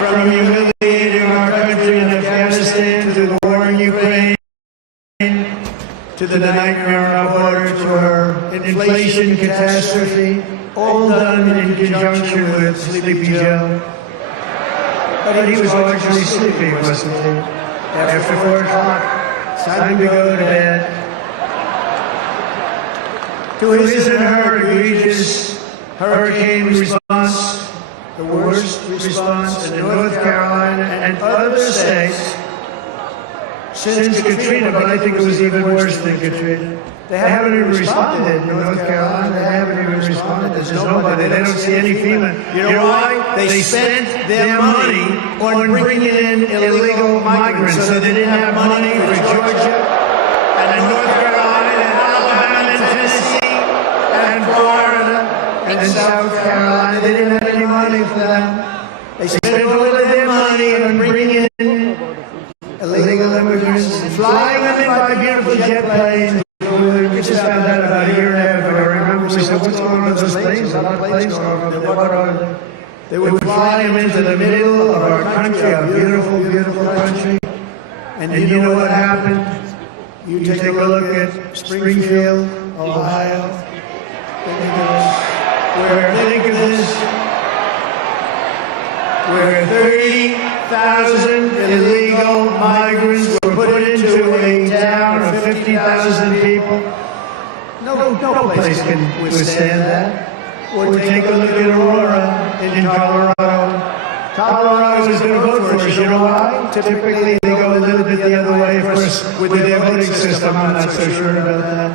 from humiliating our country in Afghanistan to the war in Ukraine, to the nightmare on our border, to our inflation catastrophe, all done in conjunction with Sleepy Joe. But he was largely sleeping, wasn't he? After 4 o'clock, it's time to go to bed. To his and her egregious hurricane response, the worst response in North Carolina and other states since Katrina, but I think it was even worse than Katrina. They haven't even responded in North Carolina. They haven't even responded. There's nobody. They don't see any FEMA. You know why? They spent their money on bringing in illegal migrants, so they didn't have money for Georgia and North Carolina and Alabama and Tennessee and Florida and South Carolina. They didn't have any money for them. They spent all of their money on bringing in illegal immigrants, flying them in by beautiful jet planes. We just found out about a year and a half ago. I remember we said, what's going on with those planes? A lot of planes going on. What are they? They would fly them into the middle of our country, our beautiful, beautiful country. And you know what happened? You take a look at Springfield, Ohio. Think of this. Where 30,000 illegal migrants were put into a town of 50,000 people. No place can withstand that. Or take a look at Aurora in Colorado. Colorado is going to vote for us. You know why? Typically, they go a little bit the other way. Of course, with their voting system, I'm not so sure about that.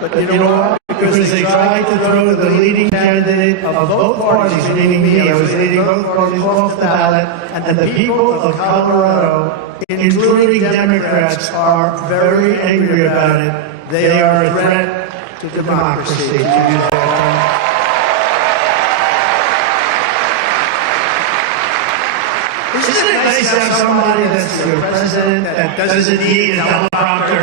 But you know why? Because they tried to throw the leading candidate of both parties, meaning me, I was leading both parties, off the ballot, and the people of Colorado, including Democrats, are very angry about it. They are a threat to democracy, to use their term. Isn't it nice to have somebody that's your president that doesn't need a teleprompter?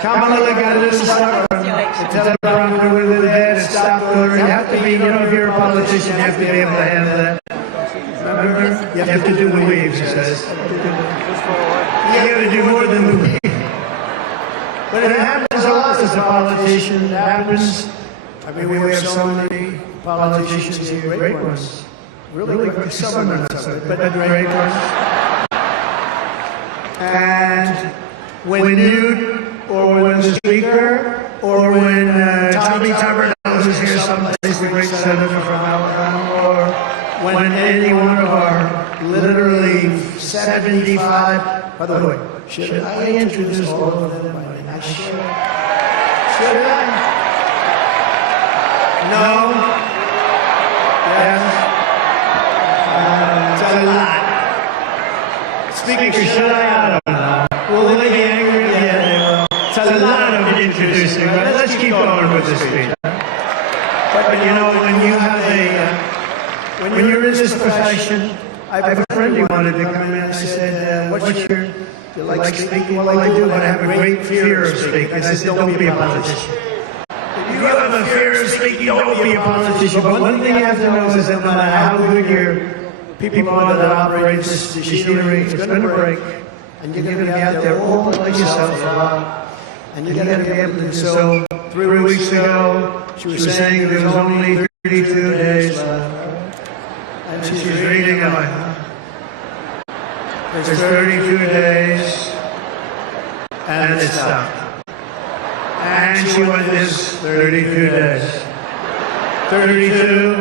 Kamala got a little stuck on the teleprompter with her head and stopped her. You have to be, you know, if you're a politician, you have to be able to handle that. Remember? You have to do the weave, she says. You got to do more than the weave. But it happens a lot as a politician. It happens. I mean, we have so many politicians here, great ones. Really good, some are not so good, but great ones. And when you or when the Speaker, or when Tommy Tuberville is here someplace, the great senator from Alabama, or when any one of our literally 75, by the way, should I introduce all of them by name? Should I? No? Yes? It's a lot. Speaker, should I? I don't know. Will they be angry? Yeah, they will. It's a lot of introducing, but let's keep going with this speech. But you know, when you're in this profession, I have a friend who wanted to come in. I said, do you like speaking? Well, I do, but I have a great fear of speaking. I said, don't be a politician. If you have a fear of speaking, don't be a politician. But one thing you have to know is that no matter how good your people are that operate this machinery, it's going to break. And you're going to be out there all by yourself a lot. And you're going to be able to do so. 3 weeks ago, she was saying there was only 32 days left. And she's reading like, there's 32 days, and it's up. And she went this 32 days. 32,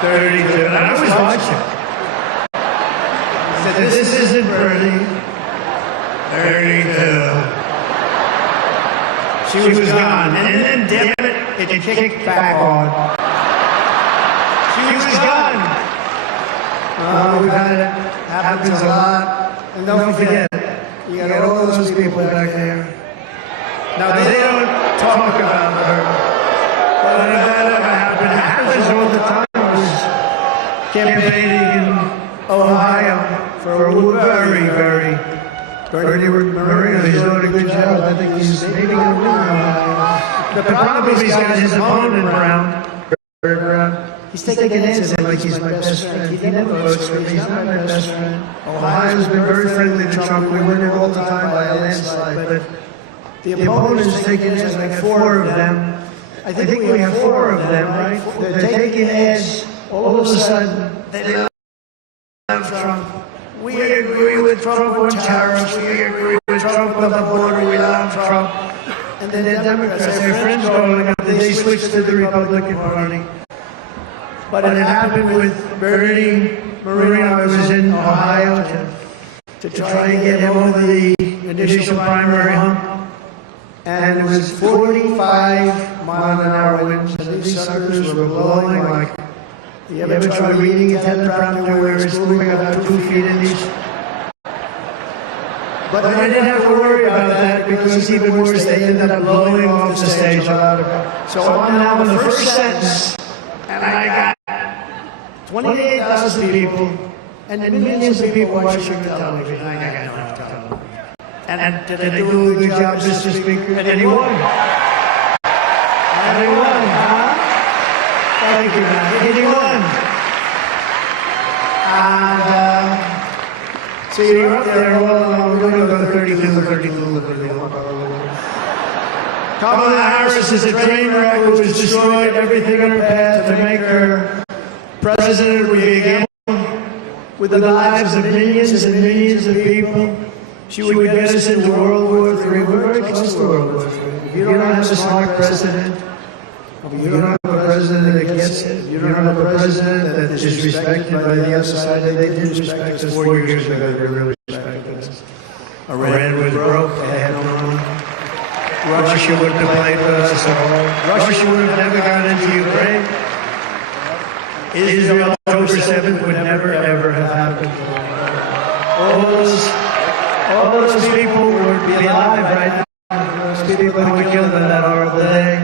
32, and I was watching. I said, this isn't pretty. 32. She was gone, and then, damn it, it kicked back on. She was gone. We've had it. Happens a lot. And don't forget, you got all those people back there. Now, they don't talk about her. But if that ever happened, it happens all the time. I was campaigning in Ohio for a very, very Bernie Moreno, he's doing a good job. I think he's maybe going to win. The problem is he's got his opponent, Brown. He's taking answers like he's my best friend. He never votes for me. He's not my best friend. Ohio's been very friendly to Trump. We win it all the time by a landslide. But the opponents taking ads, I got 4 of them. I think we have 4 of them, right? They're taking ads. All of a sudden, they love Trump. We agree with Trump on tariffs. We agree with Trump on the border. We love Trump. And then the Democrats, their friends growing up, they switched to the Republican Party. But it happened with Bernie Moreno. I was in Ohio to try and get him over the initial primary hump. And it was 45-mile-an-hour winds, and these suckers were blowing like, you ever try reading a teleprompter where it's moving about 2 feet in each? But I didn't have to worry about that because even worse, they ended up blowing off the stage a lot of it. So I'm now in the first sentence, and I got 28,000 people and millions of people watching the television. I got enough television. And did I do a good job, Mr. Speaker? And he won. And he won, huh? Thank you, man. And he won. And, so you're up there, well, we're going to go 32. Kamala Harris is a train wreck who has destroyed everything in her path to make her president. We began with the lives of millions and millions of people. She would get us into World War III. We're very close to World War III. If you don't have a smart president, if you don't have a president that gets it, if you don't have a president that is respected by the other side, they didn't respect us 4 years ago, they really respected us. Iran was broke, they had no money. Russia wouldn't have played with us at all. Russia would have never gone into Ukraine. Israel, October 7th would never, ever have happened. All those people would be alive right now. Those people who were killed in that horrible day.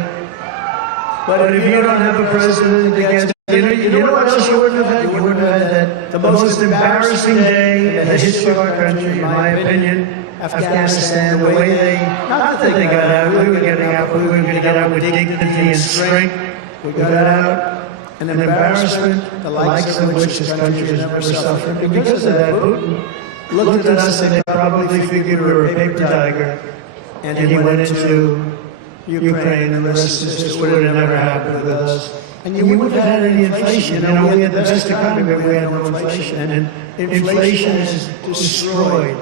But if you don't have a president against, you know what else you wouldn't have had? You wouldn't have had the most embarrassing day in the history of our country, in my opinion. Afghanistan, the way not that they got out, we were getting out, but we were going to get out with dignity and strength. We got out, an embarrassment, the likes of which this country has never suffered. And because of that, Putin looked at us and they probably figured we were a paper tiger, and he went into Ukraine, and the rest just would have never happened with us. And you wouldn't have had any inflation. You know, we had the best economy, but we had no inflation. And inflation has destroyed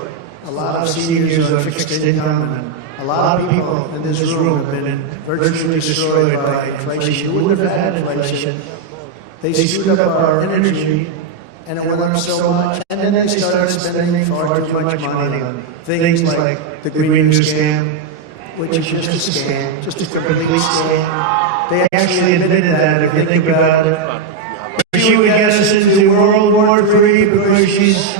a lot of seniors on fixed income, and a lot of people in this room have been virtually destroyed by inflation. We wouldn't have had inflation. They screwed up our energy, and it went up so much. And then they started spending far too much money on things like the Green New Scam, which is just a scam, just a complete scam. They actually admitted that, if you think about it. She would get us into World War III because she's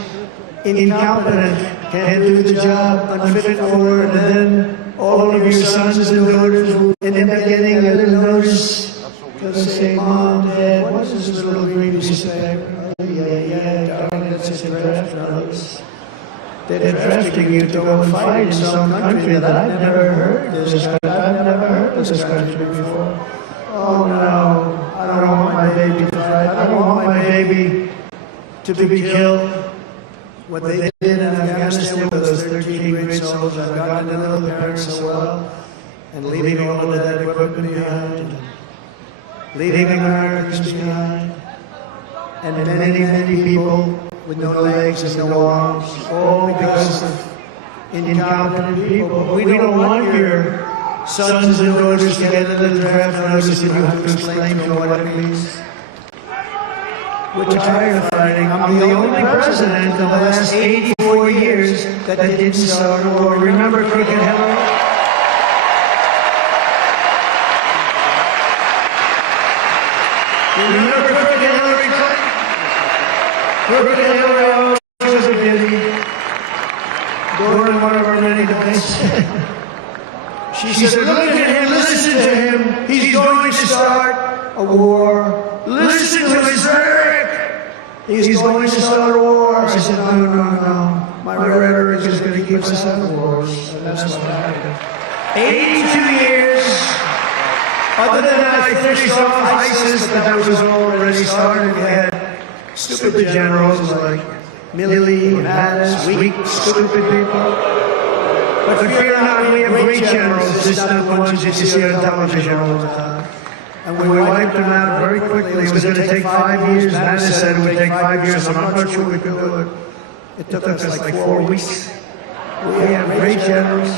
incompetent, can't do the job, unfit for it, and then all of your sons and daughters will end up getting a little notice because they say, Mom, Dad, what's this little green piece of paper? Yeah, darling, that's just a draft notice. They're drafting you to go and fight in some country that I've never heard of this country before. Oh no, I don't want my baby to fight. I don't want my baby to be killed. What they did in Afghanistan with those 13 great soldiers, I've gotten to know the parents so well, and leaving all of that equipment behind, and leaving Americans behind, and many people with no legs and no arms, all because of incompetent people. We don't want your sons and daughters to get a little draft notice and you have to explain to them what it means. We're tired of fighting. I'm the only president in the last 84 years that didn't start a war. Remember Crooked Hillary? Remember Crooked Hillary Clinton? Crooked Hillary always was a beauty. During one of our many debates, she said, look at him, listen to him. He's going to start a war. Listen to his rhetoric. He's going to start a war. I said, no. my rhetoric is going to keep us out of wars. And that's what happened. 82 years. Other than I finished off ISIS, but that was already started. We had stupid generals like Milley and Madison, weak, stupid people. But fear not, we have great generals, just not the ones that you see on television all the time. And we wiped them out very quickly. It was going to take 5 years. Madison said it would take 5 years. I'm not sure we could do it. It took us like 4 weeks. We have great generals.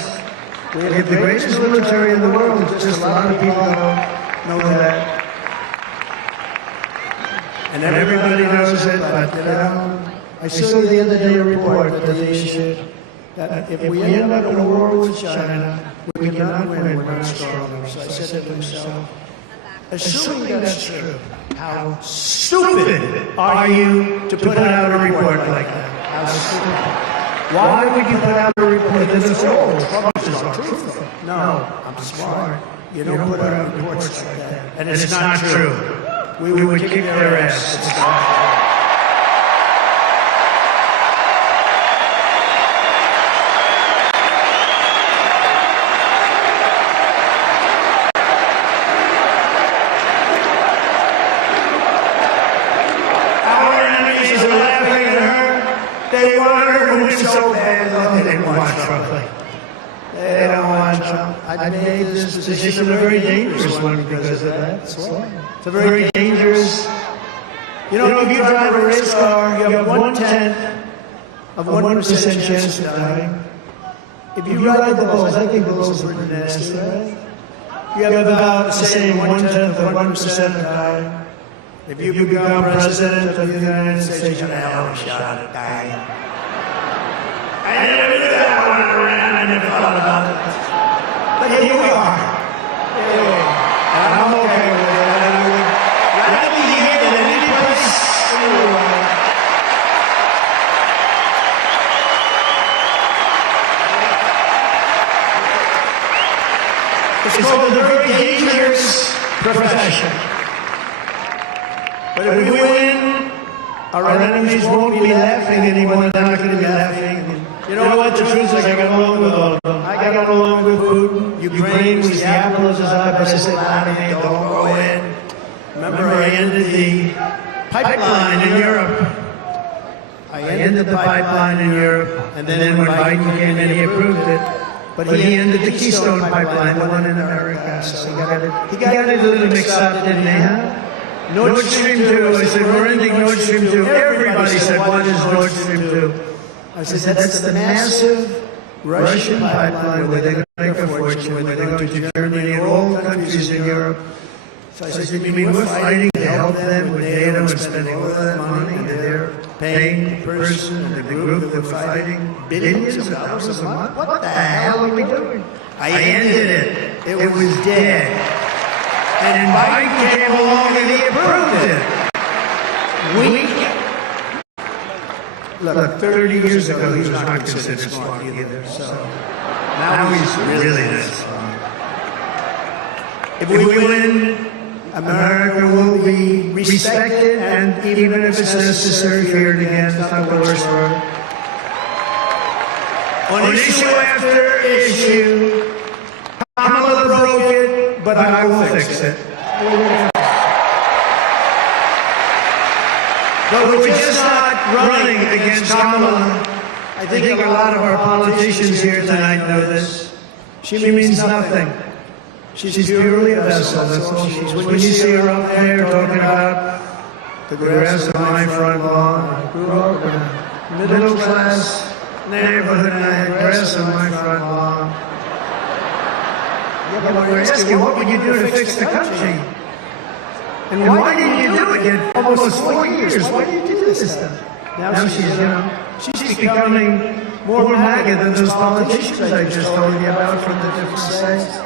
We have the greatest military in the world. Just a lot of people don't know that. And everybody knows it, but I saw the other day a report that they issued that if we end up in a war with China, we cannot win, we're not strong enough. So I said to myself, assuming that's true, how stupid are you to put out a report like that? How stupid. Why would you put out a report that says, oh, Trump is untruthful? No, I'm smart. You don't put out reports like that. And it's not true. We would kick their ass. It's not. They want her to win so bad, they didn't want Trump. They don't want Trump. I made this position a very dangerous one because of that. It's a very dangerous. You know, if you drive a race car, you have 1/10 of 1% chance of dying. If you ride the bulls, I think the bulls are pretty nasty, right? You have about the same 1/10 of 1% of dying. If you become president of the United States, you have a hell of a shot at dying. I never knew that when I ran. I never thought about it. But here we are. And I'm okay with it. And I would rather be here than any place in the world. It's called a very dangerous profession. But if we win, our enemies won't be laughing anymore. They're not going to be laughing. You know what? The truth is I got along with all of them. I got along with Putin. Ukraine was the apple of his eye, but I said, don't go in. Remember, I ended the pipeline in Europe. I ended the pipeline in Europe, and then when Biden came in, he approved it. But he ended the Keystone pipeline, the one in America. So he got it a little mixed up, didn't he, huh? Nord Stream 2, I said, we're ending Nord Stream 2. Everybody said, what is Nord Stream 2? I said, that's the massive Russian pipeline where they're going to make a fortune, where they're going to Germany and all countries in Europe. So I said, you mean we're fighting to help them with NATO and spending all that money, and they're paying the person and the group that we're fighting billions of dollars a month? What the hell are we doing? I ended it. It was dead. And Biden came along and he approved it. Look, 30 years ago, he was not considered smart either. So now he's really not smart. If we win, America will be respected, and even if it's necessary, feared again. It's not the worst word. On issue after issue, Kamala broke it, but I will fix it. But we're just not running against Kamala. I think a lot of our politicians here tonight know this. She means nothing. She's purely a vessel, that's all she is. When you see her up there talking about the grass of my front lawn, I grew up in a middle-class neighborhood and I had grass on my front lawn. Yeah, but we're asking, what would you do to fix the country? And why didn't you do it? You had almost 4 years. Why did you do this stuff? Now she's becoming more MAGA than those politicians I just told you about from the different states.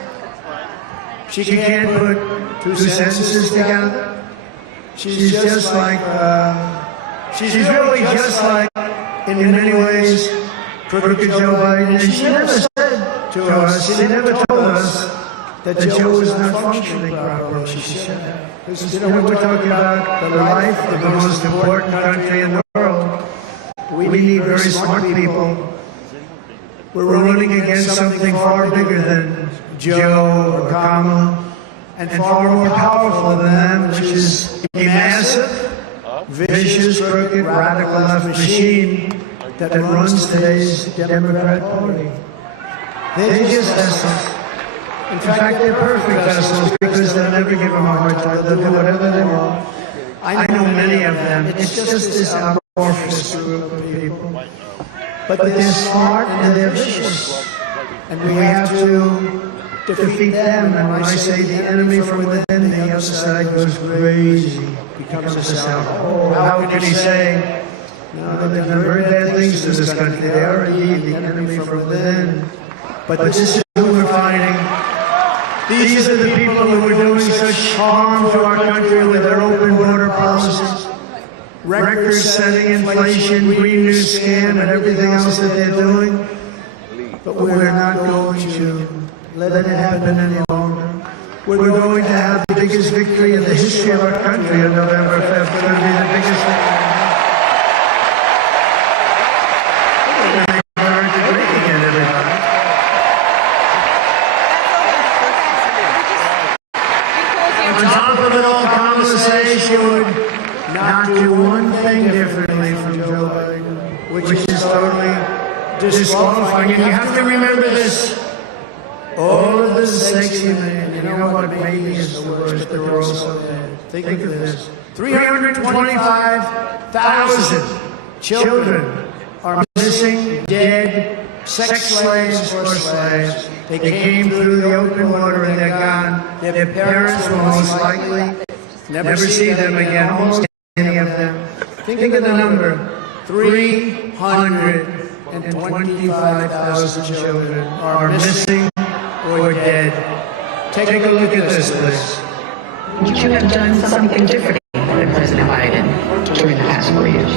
She can't put two sentences together. She's just like, she's really just like, in many ways, crooked Joe Biden. And she never said to us, she never told us that Joe was not functioning properly. She should have. You know, we're talking about the life of the most important country in the world. We need very smart people. We're running against something far bigger than Joe or Kamala, and far more powerful than them, which is a massive, vicious, crooked, radical left machine that runs today's Democrat Party. They're just vessels. In fact, they're perfect vessels because they'll never give them a hard time. They'll do whatever they want. I know many of them. It's just this amorphous group of people. But they're smart and they're vicious. And we have to defeat them. And when I say the enemy from within, the other side goes crazy, becomes a sound. Oh, how can he say, no, they've done very bad things to this country. They are indeed the enemy from within. But this is who we're fighting. These are the people who are doing such harm to our country with their open border policies, record-setting inflation, Green New Scam, and everything else that they're doing. But we're not going to let it happen any longer. We're going to have the biggest victory in the history of our country on November 5th. It's going to be the biggest victory. On top of it all, Kamala says she would not do one thing differently from Joe Biden, which is totally disqualifying. And you have to remember this. All of the 60 million, you know what maybe is the worst, but they're also dead. Think of this. 325,000 children are missing, dead, sex slaves or slaves. They came through the open water and they're gone. Their parents will most likely never see them again, almost any of them. Think of the number, 325,000 children are missing or dead. Take a look at this, please. Would you have done something different than President Biden during the past 4 years?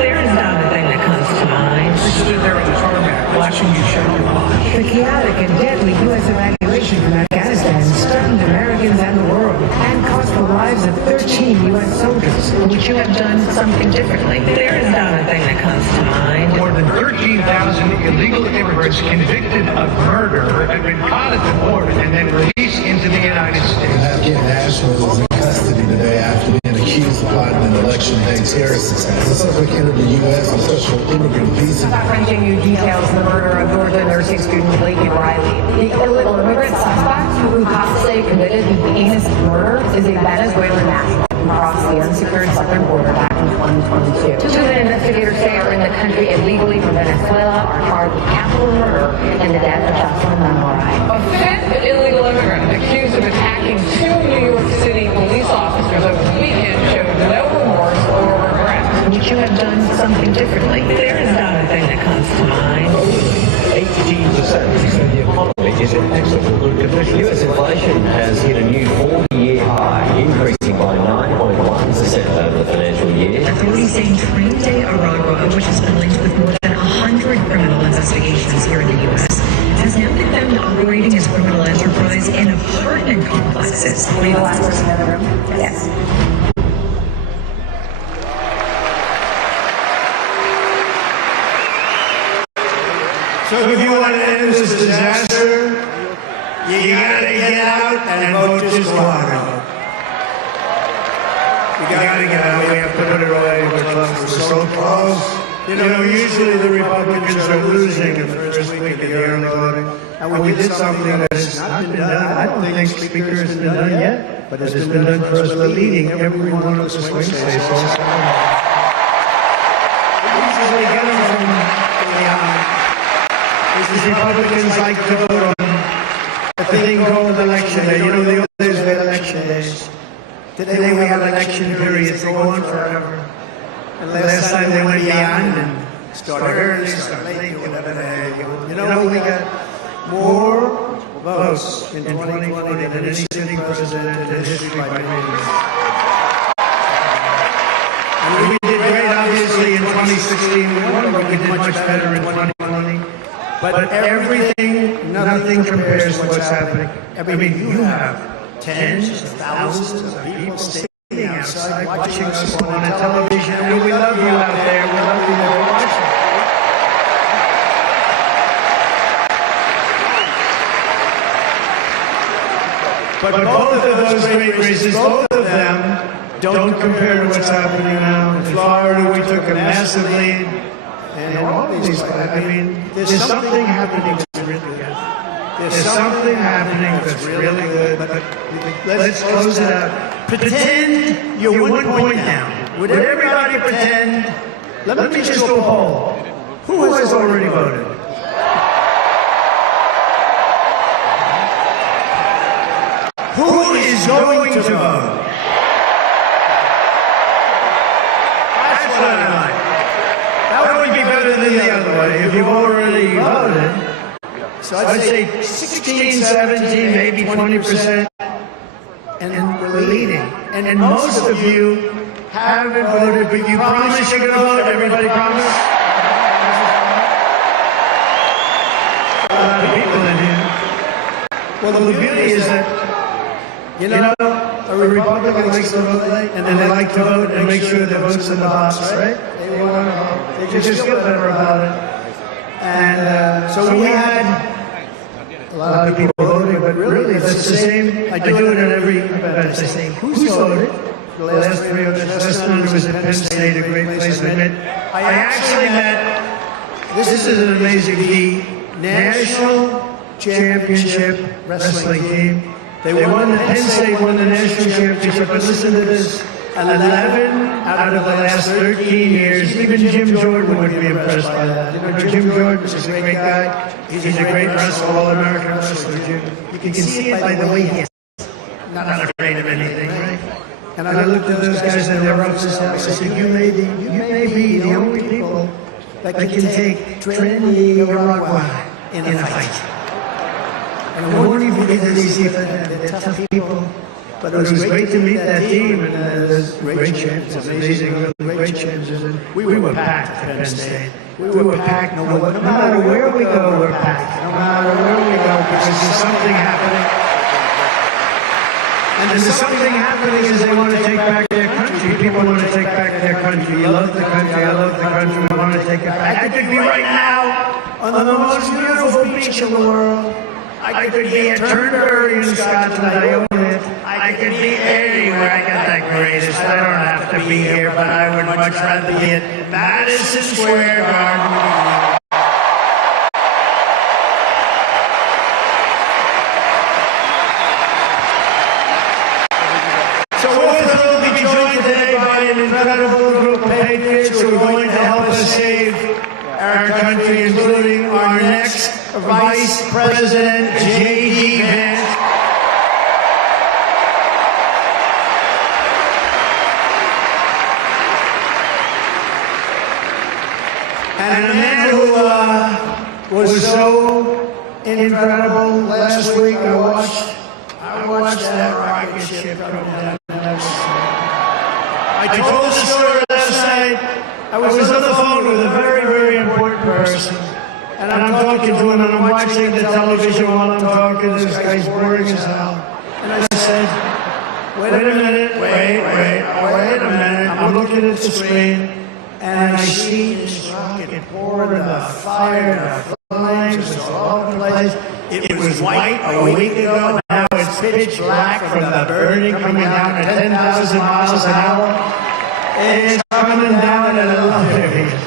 There is not a thing that comes to mind. You stood there on the tarmac watching you show your mind. The chaotic and deadly U.S. evacuation from Afghanistan stunned Americans and the world and cost the lives of 13 U.S. soldiers. Would you have done something differently? There is not a thing that comes to mind. More than 13,000 illegal immigrants convicted of murder have been caught at the border and then released into the United States. Afghan nationals in custody today after being accused of plotting an election day terrorist attack. The suspect entered the U.S. on special immigrant visa. Bringing you details of the murder of Georgia nursing student Blakey Riley. The illegal immigrant suspect who possibly committed the heinous murder is a Venezuelan national who crossed the unsecured southern border back in 2022. Two that investigators say are in the country illegally from Venezuela are charged with capital murder and the death of Jocelyn Memorai. A fifth illegal immigrant accused of attacking two New York City police officers over the weekend showed no remorse or regret. Would you have done something differently? There is not a thing that comes to mind. 18% of the economy is in excellent good condition. US inflation has hit a new 40-year high, increasing by 9.1% over the financial year. Authorities saying Train Day Aragua, which has been linked with more than 100 criminal investigations here in the U.S., has now been found operating as criminal enterprise in apartment complexes. Were you the last person in the room? Yes. So if you want to end this disaster, you gotta get out and vote just one. You gotta get out. We have to put it away. We're so close. You know, usually the Republicans are losing in the first week of the early voting. And we did something that has not been done. I don't think Speaker has been done yet, but it has been done for us. We're leading every one of the swing states. We usually get them from the Republicans like to vote on a thing called election day. You know, the old days we had election days. Today we have election periods. They go on forever. And last time they went beyond and started early, started late, whatever the hell. You know, we got more votes in 2020 than any sitting president in history by millions. And we did great, obviously, in 2016. We won, but we did much better in 2020. But everything, nothing compares to what's happening. I mean, you have tens of thousands of people sitting outside watching us on a television, and we love you out there. But both of those great races, both of them don't compare to what's happening now. In Florida, we took a massive lead. And all these, I mean, there's something happening that's really good. There's something happening that's really good. But let's close it out. Pretend you're 1 point down. Would everybody pretend? Let me just do a poll. Who has already voted? Who is going to vote? That's what I like. That would be better than the other way if you've already voted. So I'd say 16, 17, maybe 20%, and we're leading. And most of you haven't voted, but you promise you're going to vote. Everybody promise? A lot of people in here. Well, the beauty is that, you know, a Republican likes to vote late, and they like to vote and make sure their vote's in the box, right? They want to vote. They just feel better about it. And so we had a lot of people voting, but really it's the same. I do it in every event. I say, who's voted? The last 3 of us. Last time I was at Penn State, a great place I met. I actually met, this is an amazing, the National Championship Wrestling team. They won, Penn State won the national championship, but listen to this, 11 out of the last 13 years, even Jim Jordan would be impressed by that. You know, Jim Jordan is a great guy. He's a great wrestler, all-American wrestler, Jim. You can see it by the way he is. Not afraid of anything, right? And I looked at those guys in their roughest house. I said, you may be the only people that can take Trinity or Uruguay in a fight. And it won't even be that easy for them. They're tough people. But it was great to meet that team, and there's great champions, amazing, really great champions. And we were packed at Penn State. We were packed. No matter where we go, we're packed. No matter where we go, because there's something happening. And there's something happening is they want to take back their country. People want to take back their country. You love the country. I love the country. We want to take it back. I could be right now on the most beautiful beach in the world. I could be at Turnberry in Scotland. I own it. I could be anywhere. I got that greatest. I don't have to be here, but I would much rather be at Madison Square Garden. So we're thrilled to be joined today by an incredible group of patriots who are going to help us save our country, including our next Vice President, J.D. Vance. And a man who was so incredible last week. I watched that rocket ship come down. I told the story last night. I was on the phone with a very, very important person. And I'm talking to him, and I'm watching the television while I'm talking. This guy's boring as hell. And I said, wait a minute, wait a minute. I'm looking at the screen, and I see this rocket pouring the fire, the flames, it's all over the place. It was white a week ago, now it's pitch black from the burning coming down at 10,000 miles an hour. It's coming down at a level.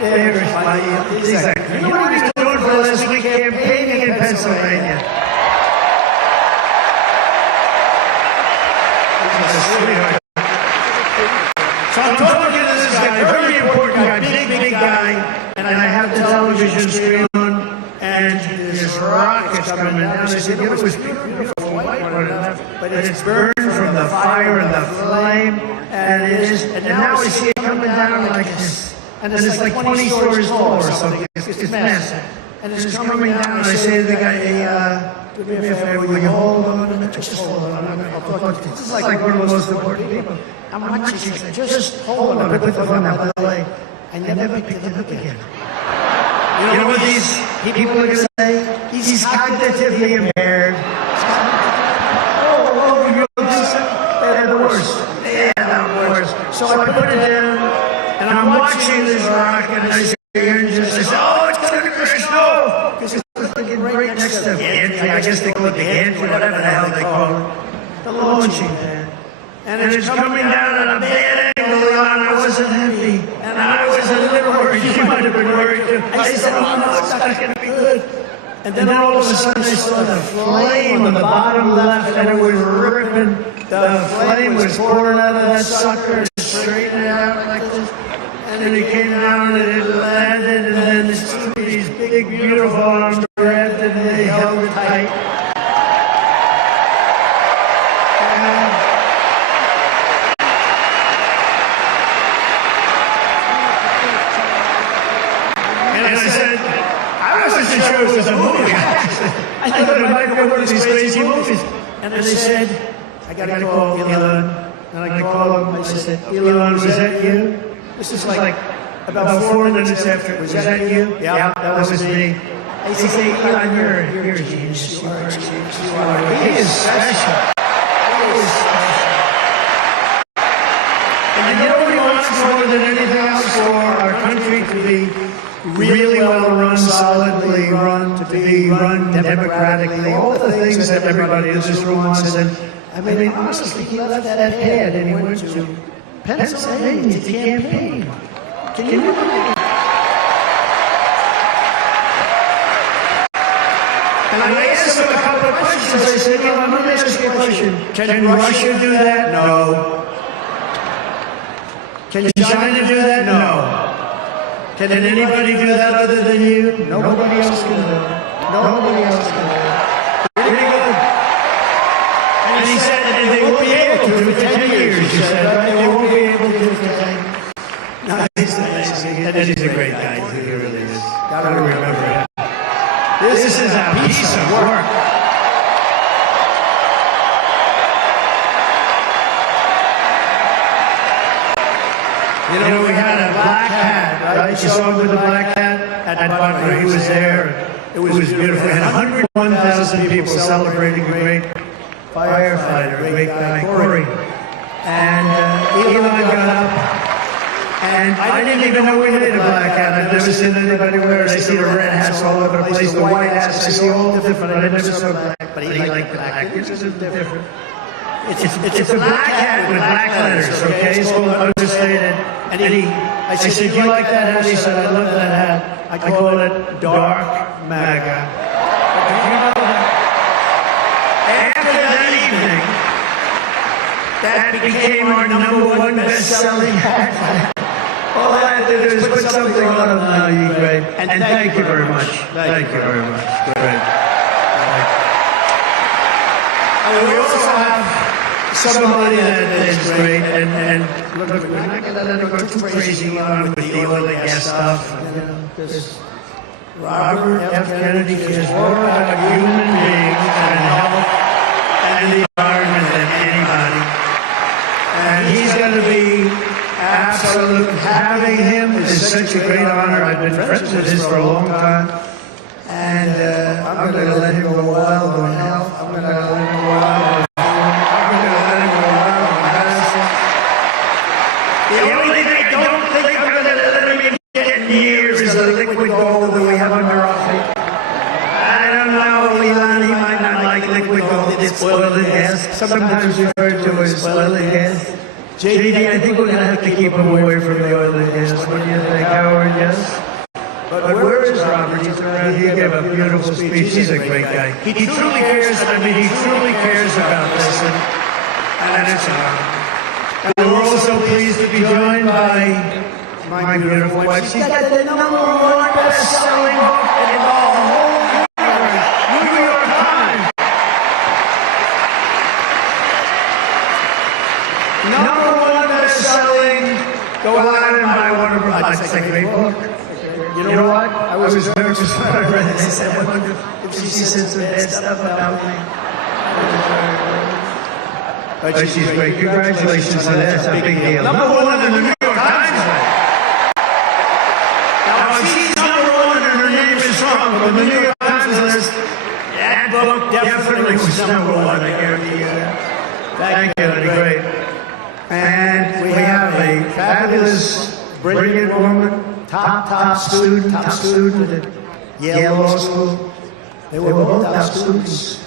There's my, you know what he was doing for the last week? Campaigning in Pennsylvania. So I'm talking to this guy, very important guy, big guy, and I have the television screen on, and this rocket's coming down. I said, it was beautiful, white one enough, but it's burned from the fire and the flame, and now I see it coming down like this. And it's like 20 stories tall or something. It's massive. And it's coming down, and I say to the guy, hey, do me a favor, will you hold on a minute? Just hold on a minute. I'll talk to you. This is like one of the most important people. I'm watching, she said, just hold on. I put the phone down. By the way, I never picked it up again. You know what these people are going to say? He's cognitively impaired. They're the worst. They're the worst. So I put it down. And I'm watching this rocket, and I see the engines. I say, oh, it's going to crash. No! Because it's looking right next to the gantry. I guess they call it the gantry, whatever the hell they call it. The launching pad. And it's coming down at a bad angle, and I wasn't happy. And I was a little worried. You might have been worried too. I said, oh no, it's not going to be good. And then all of a sudden I saw the flame on the bottom left, and it was ripping. The flame was pouring out of that sucker, straightening it out like this. And then it came down and it landed, and then these big, beautiful arms grabbed it and they held it tight. And I said, I wasn't sure it was a movie. I thought it might be one of these crazy movies. And they said, I got to call Elon. And I called him. I said, Elon, was that you? This is like about 4 minutes after. Was that you? Yeah, that was me. I say, Elon, you're a genius. You are a genius. He is special. He is special. And you know what he wants more than anything else for our country to be really well run, solidly run, to be run democratically, all the things that everybody in this room wants. And I mean, honestly, he left that pad and he went to Pennsylvania to campaign. Can you believe it? And I asked him a couple of questions. I said, let me ask you a question. Can Russia do that? No. Can China do that? No. Can anybody do that other than you? Nobody else can do it. Nobody else can do it. Pretty good. And he said that they won't be able to do it for 10 years, you said, right? They won't be able to do it for 10 years. No, he's amazing. And he's a great guy, too. He really is. Gotta remember that. This is a piece of work. You know, we had a black hat, right? You saw him with the black hat at Butler. He was there. It was beautiful. We had 101,000 people celebrating a great firefighter, a great guy, Corey. And Elon got up, and I didn't even know we had a black hat. I've never seen anybody wear it. I see the red hats all over the place, the white hats. I see all different. I never saw black, but he liked the black. This is different. It's a black hat with black letters, okay? It's called understated. And I said, do you like that hat? He said, I love that hat. I call it Dark MAGA. But did you know that? After that evening, that became our #1 best-selling hat. All I had to do is put something on him. You're great. And thank you very much. Thank you very much. Great. And we also have somebody that is great, and look, we're not going to let him go too crazy on with the oil and gas stuff, because Robert F. Kennedy cares more about human beings and health and the environment than anybody. And he's going to be absolute. Having him is such a great honor. I've been friends with his for a long time. And I'm going to let him go wild on health. I'm going to let him go wild on liquid gold that we have under our feet. I don't know, Elon, he might not like liquid gold. It's oil and gas. Sometimes referred to as oil and gas. JD, I think we're going to have to keep him away from the oil and gas. What do you think, Howard? Yes? But where is Robert? He's around. He gave a beautiful speech. He's a great guy. He truly cares. I mean, he truly cares about this. And it's an honor. And we're also pleased to be joined by my beautiful wife. She's got the #1 best-selling book in the whole universe, New York Times. #1 best-selling. Go out and buy one of her. It's a great book. You know what? I was nervous when I read it. I said, I wonder if she said some bad stuff about me. But she's great. Congratulations on that. That's a big deal. #1 in the New York Times. She's #1 and her name is wrong on the New York Times list. That book definitely was #1, I guarantee you that. Thank you, that'd be great. And we have a fabulous, brilliant woman, top student at Yale Law School. They were both out students.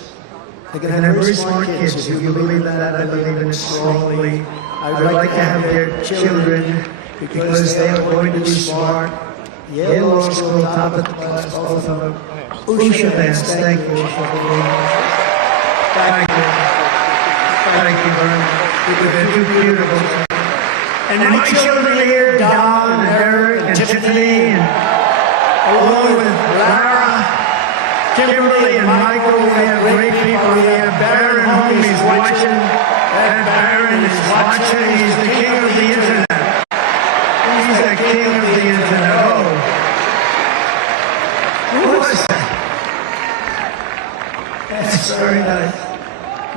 They can have very smart kids. If you believe that, I believe in it strongly. I'd like to have their children because they are going to be smart. Yale Law School, top of the class, both of them. Usha Vance, thank you. Thank you. Thank you very much. They're too beautiful. And my children here, Don and Eric and Tiffany, and along with Lara, Kimberly and Michael, we have great people. We have Barron home, he's watching. That Barron is watching. He's the king of the internet. He's the king of the internet. Oh. Who was that? That's very nice.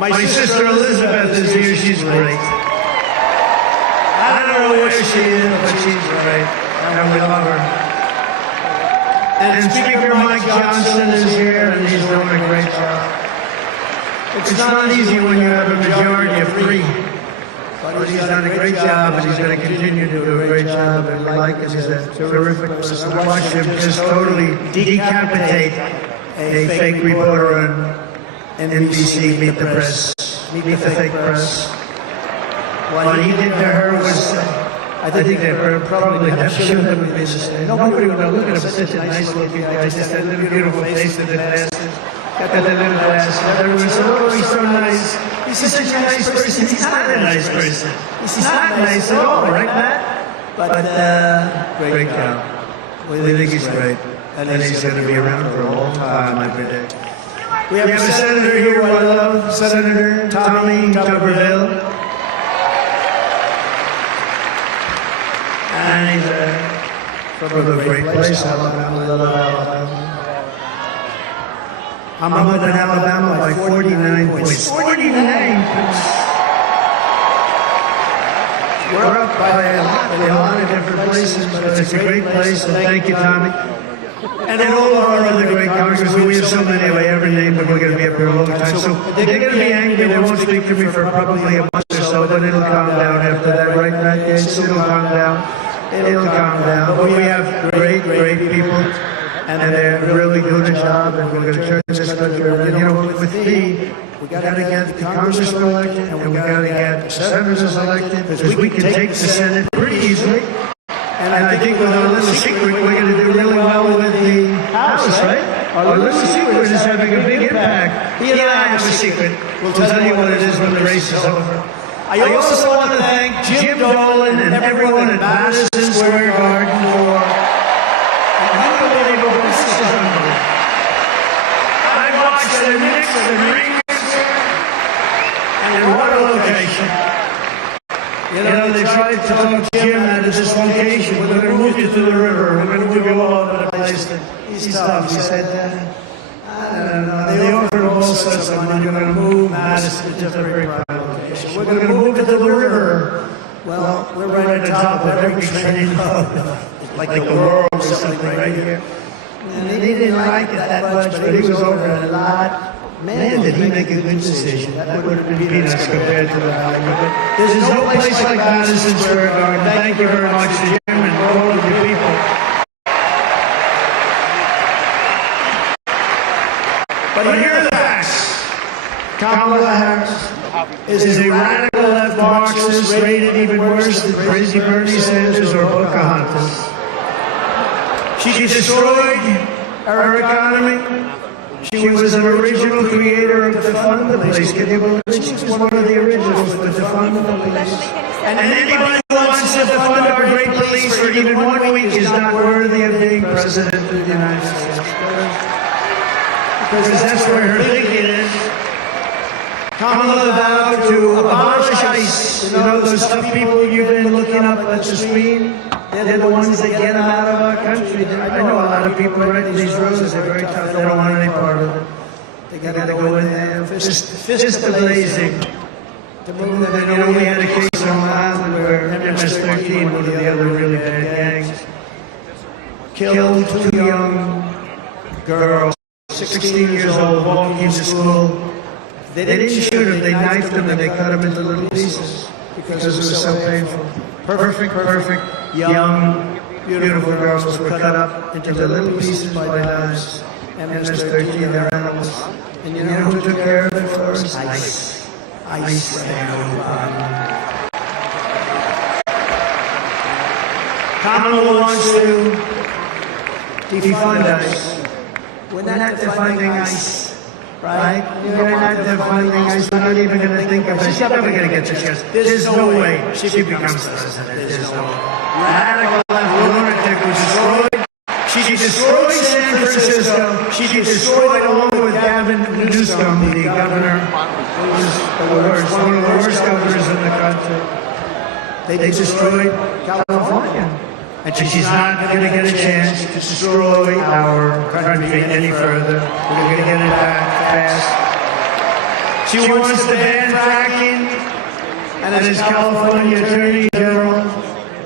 My sister Elizabeth is here. She's great. I don't know where she is, but she's great. And we love her. And Speaker Mike Johnson is here, and he's doing a great job. It's not easy when you have a majority of 3. But he's done a great job, and he's going to continue to do a great job. And we like him. He's a terrific person. I watched him just totally decapitate a fake reporter on NBC, Meet the Press, Meet the Fake Press. What he did to her was, I think they probably should have been mistake. Nobody would look at him, such a nice looking guy, just that little beautiful face with the glasses. Got that little glasses. Everyone said, oh, he's so nice. He's such a nice person. He's not a nice person. He's not nice at all, right, Matt? But, great job. We think he's great. And he's going to be around for a long time, I predict. We have a senator here who I love, Senator Tommy Tuberville. And he's from a great place, Alabama. I love Alabama. I'm up in Alabama by 49 points. 49 points! We're up by a lot of different places, but it's a great place, and thank you, Tommy. And all of our other great congressmen, we have so many, I haven't named, but we're going to be up here a long time. So they're going to be angry, they won't speak to me for probably a month or so, but it'll calm down after that, right, Matt? Yes, it'll calm down. It'll calm down. But we have great, great people, and they're really doing a job, and we're going to turn this country around. You know, with me, we got to get the congressmen elected, and we got to get the senators elected, because we can take the Senate pretty easily. And I think with our little secret, we're going to do really well with the House, right? Our little secret is having a big impact. He and I have a secret. We'll tell you what it is when the race is over. I also want to thank Jim Dolan and everyone at Madison Square Garden for unbelievable. This is unbelievable. I watched the Knicks and Rangers, and what a location. You know, they tried to talk Jim out of this location. We're going to move you to the river. We're going to move you all over the place. He's tough. He said, I don't know. They offered him all sorts of money. We're going to move Madison to a very private location. We're going to move it to the river. Well, we're right at the top of every train hub, like the world or something right here. And they didn't like it that much, but he was over it a lot. Man, did he make a good decision. That would have been peanuts compared to the value. But there's no place like Madison Square Garden. Thank you very much to Jim and all of you people. But here are the facts. Kamala Harris is a radical left Marxist, rated even worse than crazy Bernie Sanders or Pocahontas. She destroyed our economy. She was an original creator of defund the police. Can you believe it? She was one of the originals for defund the police. And anybody who wants to defund our great police for even 1 week is not worthy of being president of the United States. Because that's where her thinking is. Kamala vowed to abolish ICE. You know, those tough people you've been looking up at the screen? They're the ones that get them out of our country. I know a lot of people right in these rows, they're very tough. They don't want any part of it. They got to go in there, fist blazing. To move them. You know, we had a case on Long Island where MS-13, one of the other really bad gangs, killed 2 young girls, 16 years old, walking to school. They didn't shoot them, they knifed them and they cut them into little pieces because it was so painful. Perfect, young, beautiful girls were cut up into little pieces by knives. MS-13, their animals. And you know who took care of it for us? ICE. ICE. Commonwealth wants to defund ICE. We're not defunding ICE, right? We're not defunding ICE. We're not even going to think of it. She's never going to get the chance. There's no way she becomes president. There's no radical left lunatic who destroyed. She destroyed San Francisco. She destroyed, along with Gavin Newsom, the governor, who's the worst, one of the worst governors in the country. They destroyed California. And she's not going to get a chance to destroy our country any further. We're going to get it back fast. She wants to ban fracking, and as California Attorney General,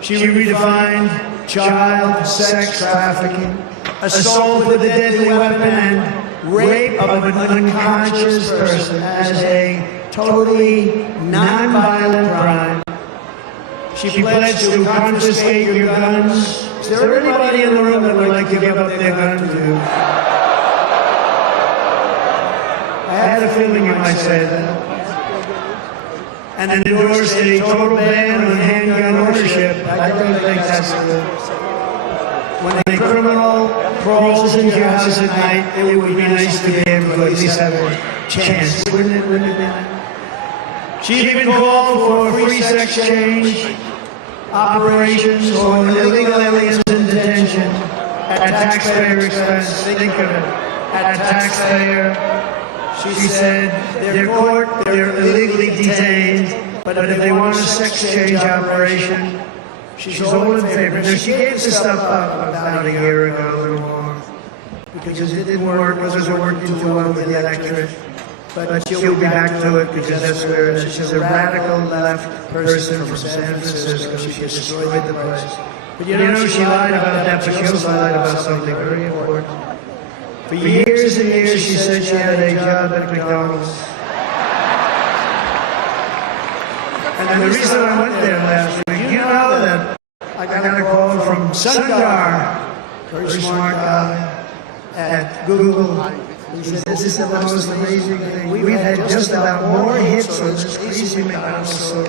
she redefined child sex trafficking, assault with a deadly weapon, and rape of an unconscious person as a totally nonviolent crime. She pledged to confiscate your guns. Is there anybody in the room that would like to give up their gun to? I had a feeling you might say that. And endorsed a total ban on handgun ownership. I don't think that's good. When a criminal crawls into your house at night, it would be nice to be able to at least have a chance, wouldn't it? Wouldn't it be? She even called for free sex change operations or illegal aliens in detention at taxpayer expense. Think of it. At taxpayer. She said they're caught, they're illegally detained, but if they want a sex change operation, she's all in favor. Now, she gave this stuff up about a year ago, a little more, because it didn't work, it wasn't working too well with the electorate. But she'll be back to it because that's where it is. She's a radical left person from San Francisco. She destroyed the place. But you know, she lied about that, but she also lied about something very important. For years and years, she said she had a job at McDonald's. And the reason I went there last week, you know that I got a call from Sundar, very smart guy, at Google. He said, this is the most amazing thing. We've had just about more hits on this crazy McDonald's store.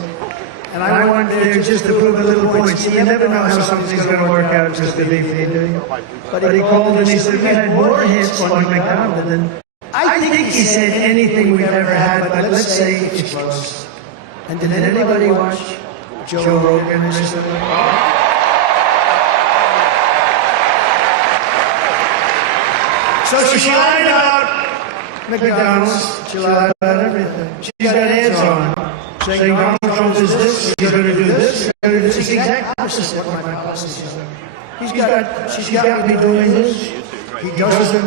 And I went there just to prove a little point. See, you never know how something's going to work out just to be for you. But he called and he said, we had more hits on McDonald's than I think he said anything we've ever had, but let's say it's close. And did anybody watch Joe Rogan recently? So she lied about McDonald's. She lied about everything. She's got ads on saying Donald Trump is this, he's going to do this, he's going to do this. It's the exact opposite of what my policies are. She's got me doing this. He doesn't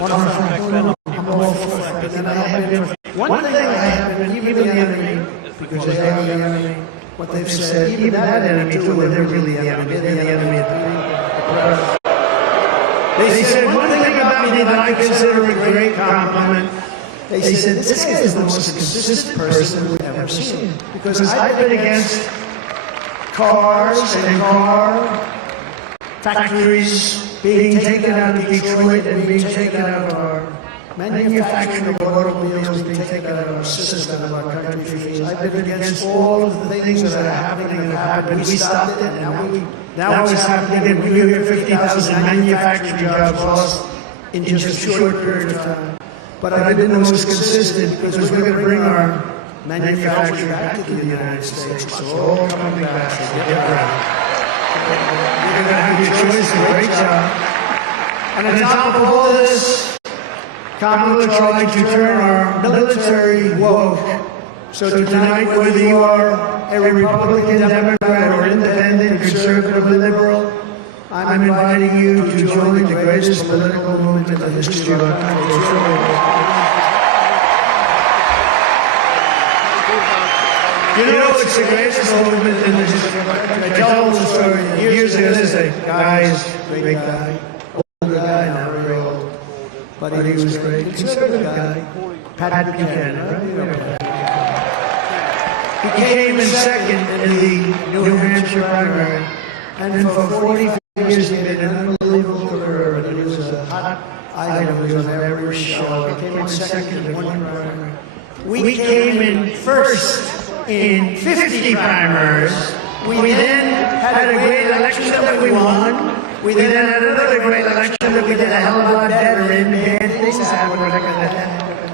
want to fight. I'm all for it. But then I have been, one thing I have been, even the enemy, because they are the enemy, what they've said, even that enemy too, and they're really the enemy. They're the enemy at the They said one thing about me that I consider a great compliment. They said, this guy is the most consistent person we've ever seen. Because I've been against cars and car factories being taken out of Detroit and being taken out of our manufacturing of automobiles, being taken out of our system of our country. I've been against all of the things that are happening and have happened. We stopped it, and now it's happening again. We hear 50,000 manufacturing jobs lost in just a short period of time. But I've been the most consistent because we're going to bring our manufacturing back to the United States. It's all coming back. So get ready. You're going to have your choice. A great job. And on top of all this, Kamala tried to turn our military woke. So tonight, whether you are a Republican, Democrat, or independent, conservative, or liberal, I'm inviting you to join the greatest political movement in the history of our country. You know, it's the greatest movement in the history of our country. I tell the story. Years ago, there's a guy, great guy, older guy, now very old, but he was great. Conservative guy, Pat Buchanan, right? He came in second in the New Hampshire primary, and for 40 years he made an unbelievable career, and he was a hot items on every show. I came in second in one primary. We came in first in 50 primaries. We then had a great election that we won. We then had another great election that we did a hell of a lot better in. Bad things happened when that happened.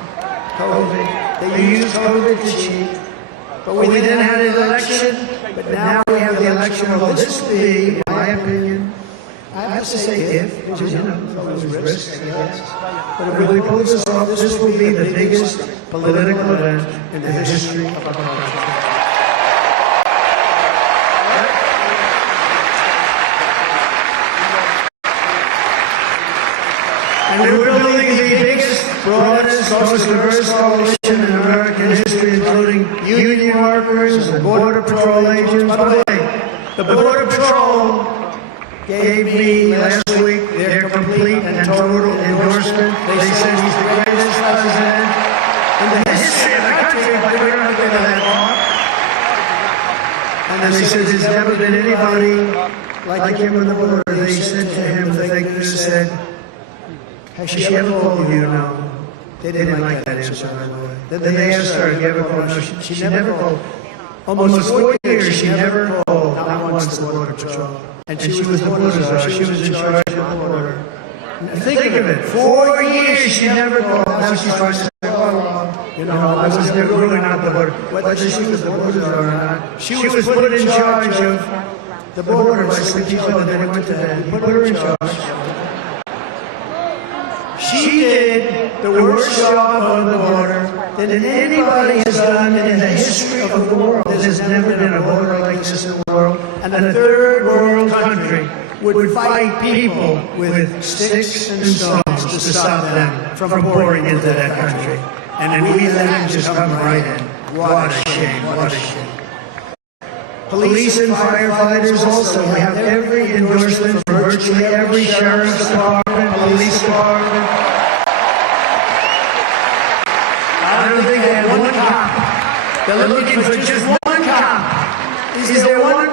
COVID. They used COVID to cheat. But we then had an election, but now we have the election. Will this be, in my opinion, I have to say if, which is, always risks, yes. But if we pull this off, this will be the biggest political event in the history of our country. And we're building the biggest, broadest, most diverse coalition in American history, including union workers and Border Patrol agents. By the way, the Border Patrol gave me last week their complete and total endorsement. They said he's the greatest president in the history of the country, but we don't get to that far. And they said there's never been anybody like him on the border. They said to him, the fake news said, has she ever called you? No. They didn't like that answer, by the way. Then they asked her, have you ever called? No, she never called. Almost 4 years, she never called, not once, the Border Patrol. And she was the border czar. She was in charge of the border. Think of it. 4 years, she never called. Now she's trying to say, I was never really not the border. Whether she was the border czar or not, she was put in charge of the border by Sleepy Joe, and then they went to bed. Put her in charge. She did the worst job on the border than anybody has done in the history of the world. There's never been a border like this in the world. And a third world country would fight people with sticks and stones to stop them from pouring into that country. And we let them just come right in. What a shame, what a shame. Police and firefighters also. We have every endorsement from virtually every sheriff's department, police department. I don't think they have one cop. They're looking for just one cop. Is there one?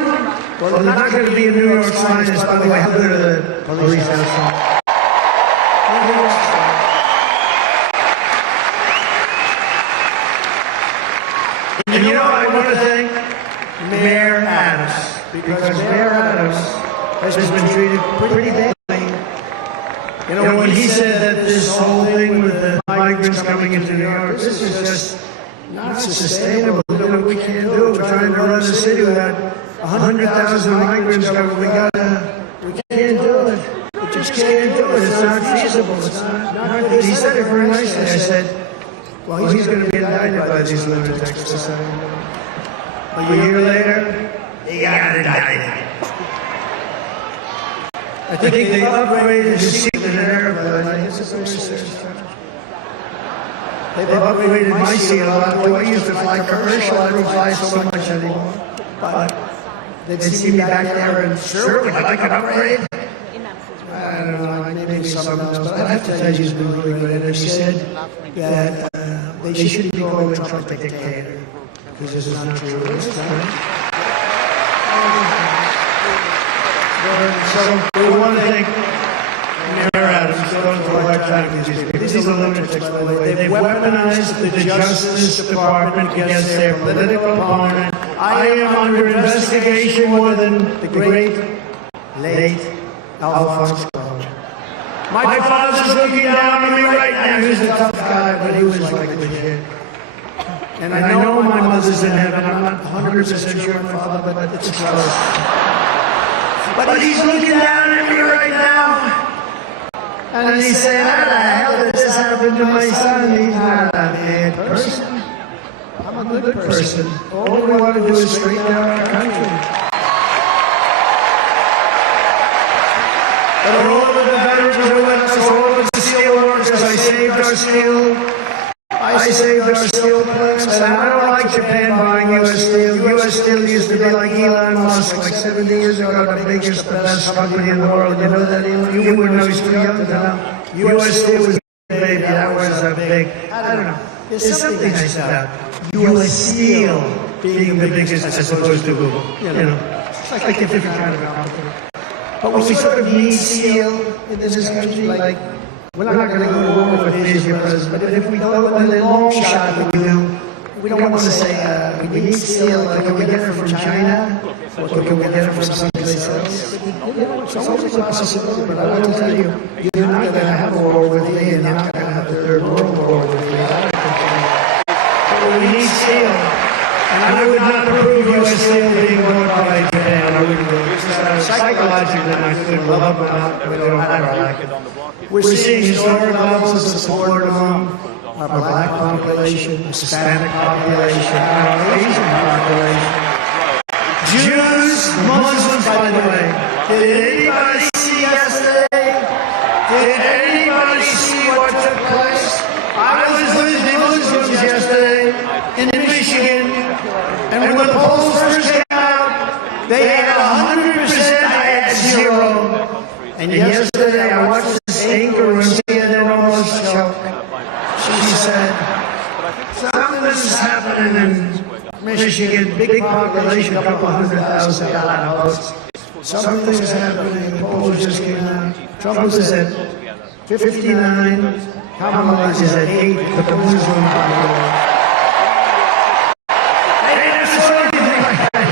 Well, they're not going to be in New York Times, by the way. How good are the police outside? And I want to thank Mayor Adams, because Mayor Adams has been treated pretty badly. When he said that this whole thing with the migrants coming into New York, this is just not sustainable. We can't do it. We're trying to run the city without 100,000 migrants coming. We can't do it. We just can't do it. It's not feasible. It's not. He said it very nicely. I said, well, he's going to be indicted by these lunatics. A year later, he got indicted. I think they upgraded his seat in an airplane. It's a very serious charge. They've upgraded my seat a lot. I used to fly commercial. I don't fly so much anymore. But they'd see me back there and, sure, would you like an upgrade? I don't know, maybe something else. But I have to tell you, he's been really good. And he said that they shouldn't be calling Trump a dictator, because this is not true. So we want to thank Mayor Adams for the lifetime these people. These are lunatics, by the way. They've weaponized the Justice Department against their political opponent. I am under investigation more than the great, late Alphonse Collins. My father's looking down on me right now. He was a tough guy, but he was like legit. And I know my mother's in heaven. I'm not 100% sure my father, but it's close. But he's looking down at me right now. And he's saying, how the hell did this happen to my son? He's not a bad person. I'm a good person. All we want to do is straighten out our country. But all of the veterans are with us, all of the steel workers, I saved our steel. I saved our steel plants, and I don't like Japan buying U.S. Steel. U.S. Steel used to be like Elon Musk, like 70 years ago, the biggest, the best company in the world. You know that, Elon? You wouldn't know, he's too young to know. U.S. Steel was a baby, that was a big, I don't know. There's something nice about U.S. Steel being the biggest as opposed to Google. It's like a different kind of a company. But we sort of need steel in this country, like We're not going to go to war with Asia, President, but if we don't, in the long shot, we don't want to say we need steel. Can we get it from China? Or can we get it from someplace else? It's always a possibility, but I will tell you, you're not going to have a war with me, and you're not going to have the Third World War with me. So we need steel. And I would not approve U.S. steel being bought by Japan. I wouldn't do it. Psychologically, I couldn't love them out. We don't like it. We're seeing historic levels of support among our black population, Hispanic population, our Asian population. Jews, Muslims, by the way. Did anybody see yesterday? Did anybody see what took place? I was with Muslims yesterday in Michigan, and when the polls first came out, they had 100%, I had 0. And yesterday I watched this anchor on CNN almost choke. She said, something is happening in Michigan, big population, a couple 100,000 votes. Something's happening, the polls just came out. Trump was at 59, Kamala is at 8, but the Muslim population. They didn't say anything like that.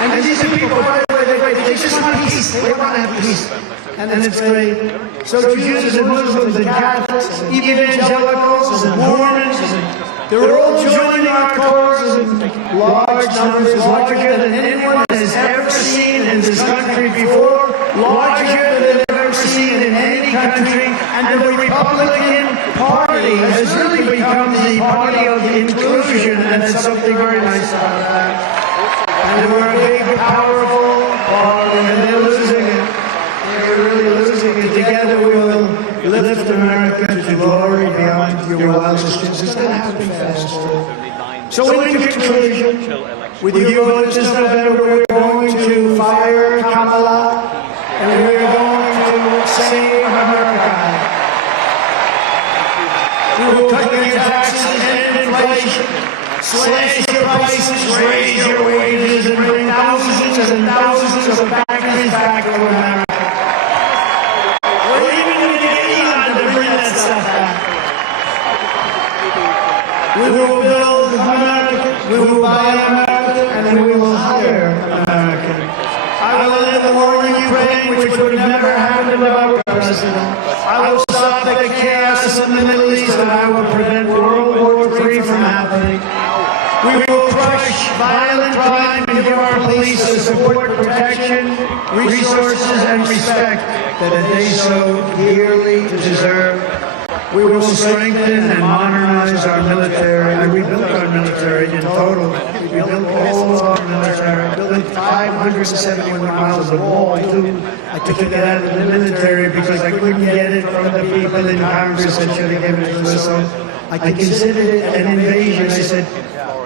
And these are people, by the way, they just want peace. They want to have peace. And it's great. So Jews and Muslims and Catholics, evangelicals and Mormons, they're all joining our cause in large numbers, larger than anyone has ever seen in this country before, larger than they've ever seen in any country. And the Republican Party has really become the party of inclusion, and it's something very nice about that. And we're a big, powerful party, and they're losing it. They're really losing it. Together we will lift America to glory beyond your wildest dreams. It's going to happen fast. So in conclusion, with your vote this November, we're going to fire Kamala, and we're going to save America. We will cut your taxes and inflation, slash your prices, raise your wages, and bring thousands and thousands of factories back to America. We're even going to get Elon to bring that stuff back. We will build America, we will buy America, and then we will hire America. I will end the war in Ukraine, which would have never happened if I were president. I will stop the chaos in the Middle East, and I will prevent World War III from happening. We will crush violent crime and give our police the support, protection, resources, and respect that they so dearly deserve. We will strengthen and modernize our military. I rebuilt our military in total. We built all of our military. Building 571 miles of wall, too. I took it out of the military because I couldn't get it from the people in Congress that should have given it to us. So I considered it an invasion. I said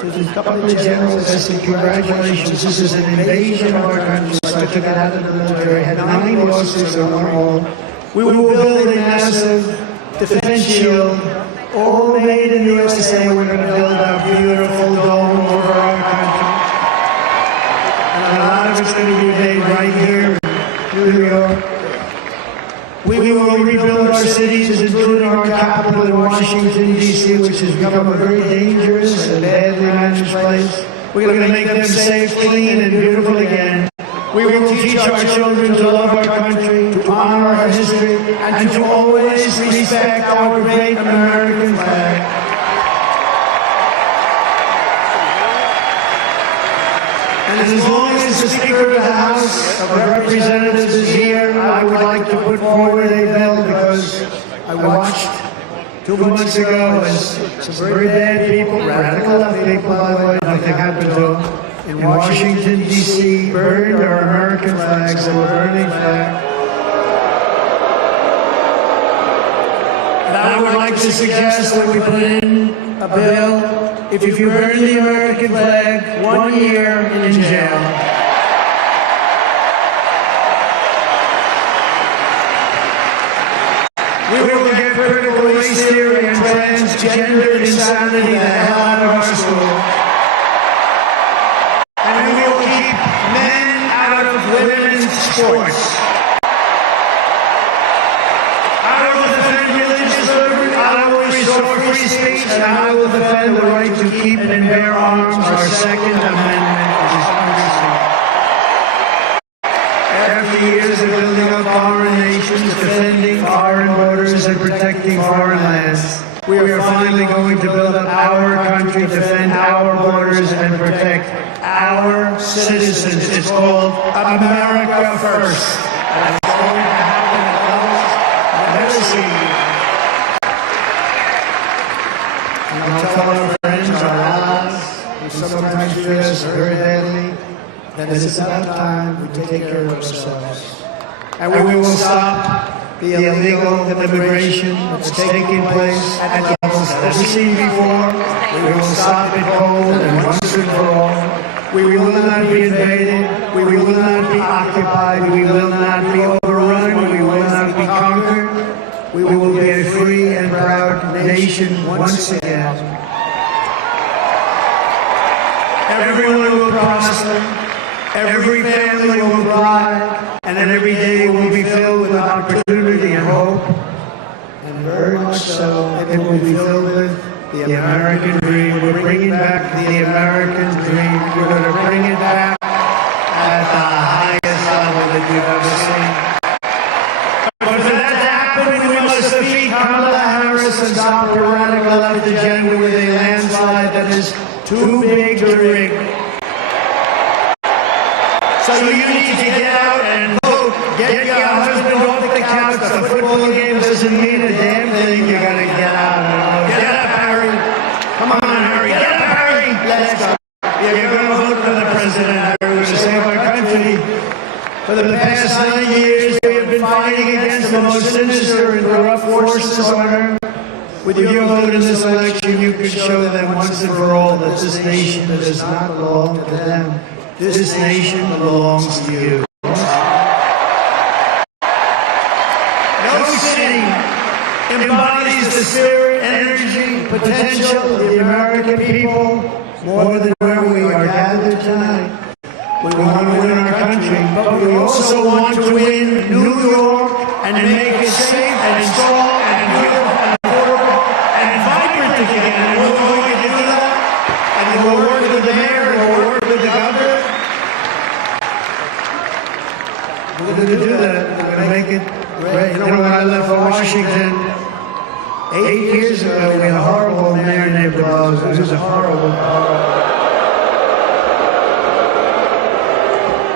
to the couple of generals, I said, congratulations, this is an invasion of our country. So I took it out of the military. I had 9 lawsuits on one wall. We will build a massive defense shield, all made in the USA. We're going to build our beautiful dome over our country. And a lot of it's going to be made right here in New York. We will rebuild our cities, including our capital in Washington, D.C., which has become a very dangerous and badly managed place. We're going to make them safe, clean, and beautiful again. We will teach our children to love our country, to honor our history, and to always respect our great American flag. And as long as the Speaker of the House of Representatives is here, I would like to put forward a bill because I watched 2 months ago as some very bad people, radical left people, by the way, nothing happened to them, in Washington, D.C., burned our American flags. They were burning flags. And I would like to suggest that we put in a bill, if you burn the American flag, 1 year in jail. We will get critical race theory and transgender insanity the hell out of our school. And we will keep men out of women's sports. for free speech, and I will defend the right to keep and bear arms, our Second Amendment, which is understood. After years of building up foreign nations, defending foreign borders, and protecting foreign lands, we are finally going to build up our country, defend our borders, and protect our citizens. It's called America First. And it's going to happen at levels I've never seen. And I'll tell our friends, our allies, who sometimes treat us very badly, that it's about time we take care of ourselves. And we will stop the illegal immigration that's taking place at levels never seen before. We will stop it cold and once and for all. We will not be invaded. We will not be occupied. We will not be overrun. We will not be conquered. We will be a free and proud nation once again. Everyone will prosper. Every family will thrive, and then every day will be filled with opportunity and hope. And very much so, it will be filled with the American dream. We're bringing back the American dream. We're going to bring it back at the highest level that you've ever seen. But for that to happen, we must defeat Kamala Harris and stop her radical left agenda with a landslide that is too big to rig. So you need to get out and vote. Get your husband off the couch. The football game doesn't mean a damn thing. You gotta get out and vote. Get up, Harry. Come on, Harry. Get up, Harry. Let's go. You're gonna vote for the president, Harry. We're gonna save our country. For the past 9 years, we have been fighting against the most sinister and corrupt forces on earth. With your vote in this election, you can show them once and for all that this nation does not belong to them. This nation belongs to you. No city embodies the spirit, energy, potential of the American people more than where we are gathered tonight. We want to win our country, but we also want to win New York and make it safe and strong and beautiful and affordable and vibrant again. And we're going to do that. And we'll work with the mayor and we'll work with the governor. We're going to do that. We're going to make it great. You know, when I left for Washington 8 years ago, we had a horrible mayor named de Blasio. It was a horrible.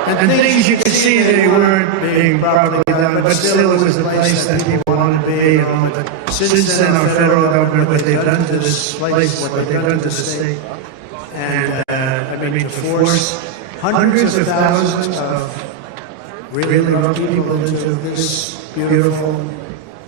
And things you could see they weren't being properly done, but still it was the place that people wanted to be. But since then, our federal government, what they've done to this place, what they've done to the state, and I mean, to force hundreds of thousands of really rough people into this beautiful,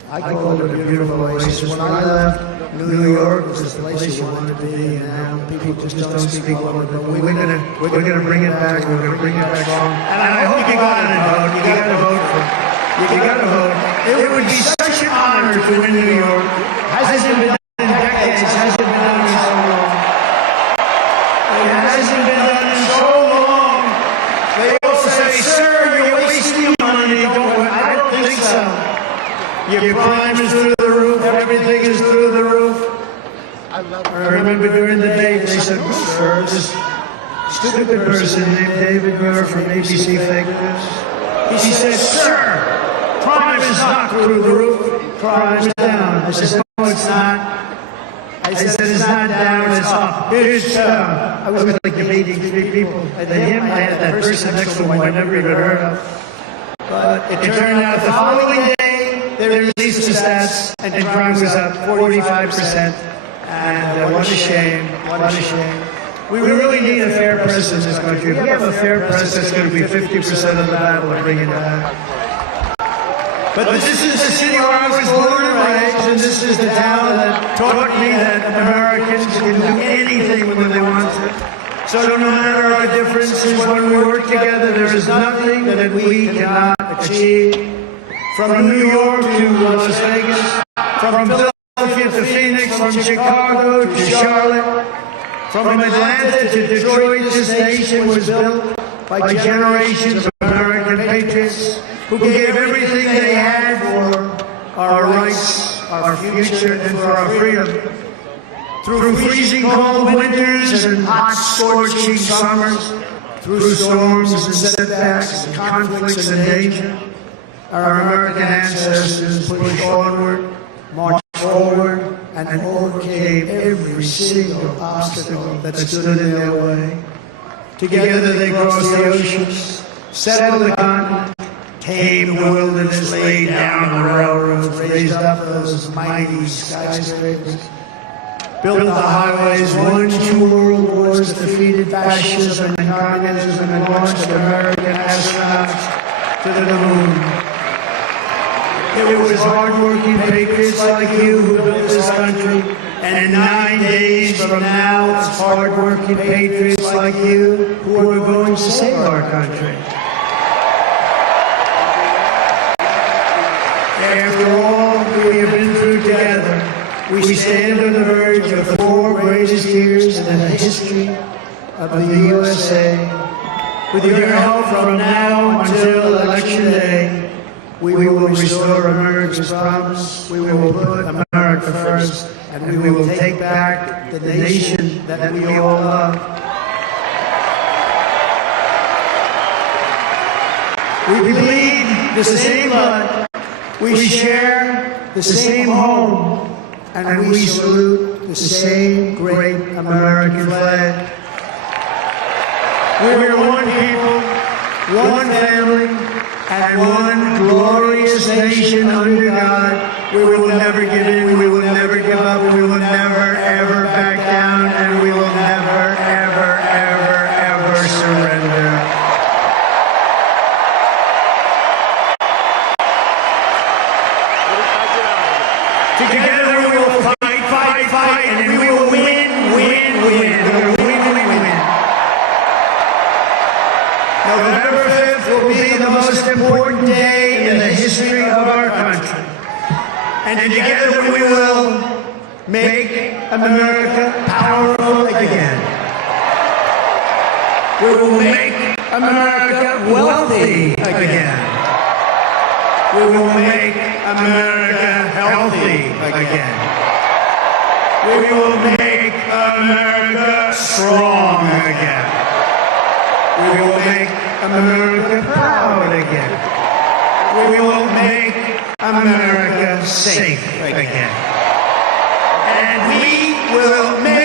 I call it a beautiful oasis. When I left, New York was the place you wanted to be, and now people just don't speak well of it. But we're gonna bring it back. We're gonna bring it back strong. And I hope you go out and vote. You got to vote for it. You got to vote. It would be such an honor to win New York. Hasn't been done in decades. Hasn't been done in so long. It hasn't been done in so long. They all say, "Sir, you're wasting money." I don't think so. Your crime is through the roof. Everything is through the roof. I remember during the day they said, "Sir, this stupid person named David Muir from ABC Fake News." He said, "Sir, crime is not through the roof. Crime is down." I said, "No, it's not." I said, "It's not down, it's up. It's down." I was like debating three people. And then him, I had that person next to him I never even heard of. But it turned out the following day, they released the stats, and crime was up 45%. And what a shame, what a shame. We really need a fair press in this country. If we have a fair press, that's going to be 50% of the battle of bringing it back. But this is the city where I was born and raised, and this is the town that taught me that Americans can do anything when they want to. So no matter our differences, when we work together, there is nothing that we cannot achieve. From New York to Las Vegas, from Philadelphia to Phoenix, from Chicago to Charlotte, from Atlanta to Detroit, this nation was built by generations of American patriots who gave everything they had for our rights, our future. future and for our freedom. Through freezing cold winters and hot scorching summers, through storms and setbacks and conflicts and danger, our American ancestors pushed onward, marched forward, and overcame every single obstacle that stood in their way. Together they crossed the oceans, settled the continent, tamed the wilderness, laid down the railroads, raised up those mighty skyscrapers, built the highways, won 2 world wars, defeated fascism and communism, and launched American astronauts to the moon. It was hardworking patriots like you who built this country, and 9 days from now, it's hardworking patriots like you who are going to save our country. After all we have been through together, we stand on the verge of the 4 greatest years in the history of the USA. With your help from now until Election Day, we will restore America's promise. We will put America first, and we will take back the nation that we all love. We bleed the same blood. We share the same home. And we salute the same great American flag. We are one people, one family, and one glorious nation under God. We will never give in, we will never give up, we will never, ever back down, and we will never, ever, ever, ever surrender. Together we will fight, and we will win. November 5th will be the most important day in the history of our country. And together we will make America powerful again. We will make America wealthy again. We will make America healthy again. We will make America strong again. We will make America proud again. We will make America safe again. And we will make